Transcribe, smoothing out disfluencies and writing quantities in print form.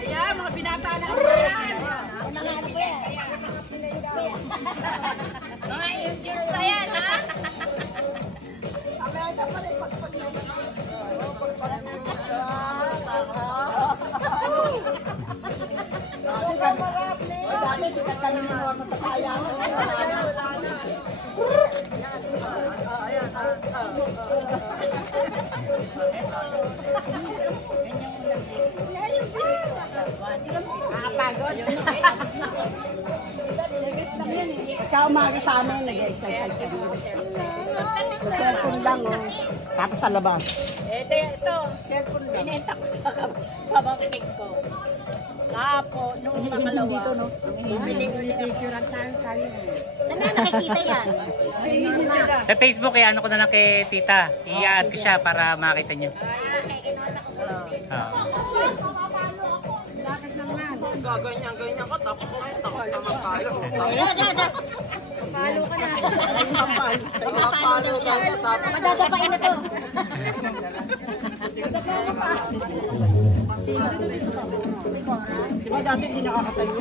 Ayan, mga binata na yan. Mga injured pa yan, ha? Dati sikat kami ninawa masasayang. Nakapagod. Ikaw umaga sa amin, nag-exercise kami. Cellphone lang, oh. Tapos sa labas. Ito. Binenta ko sa kabangkik ko. Kapo, noong makalawa. Dito, no? Bibili-picturean tayo kami. Saan na nakikita yan? Sa Facebook, ano ko na lang kay tita. I-add ko siya para makita nyo. Gaganyan ka, tapos takot naman tayo. Palo ka na. Palo sa tapos. Madadapain na to. Diba dati hindi nakakatayo?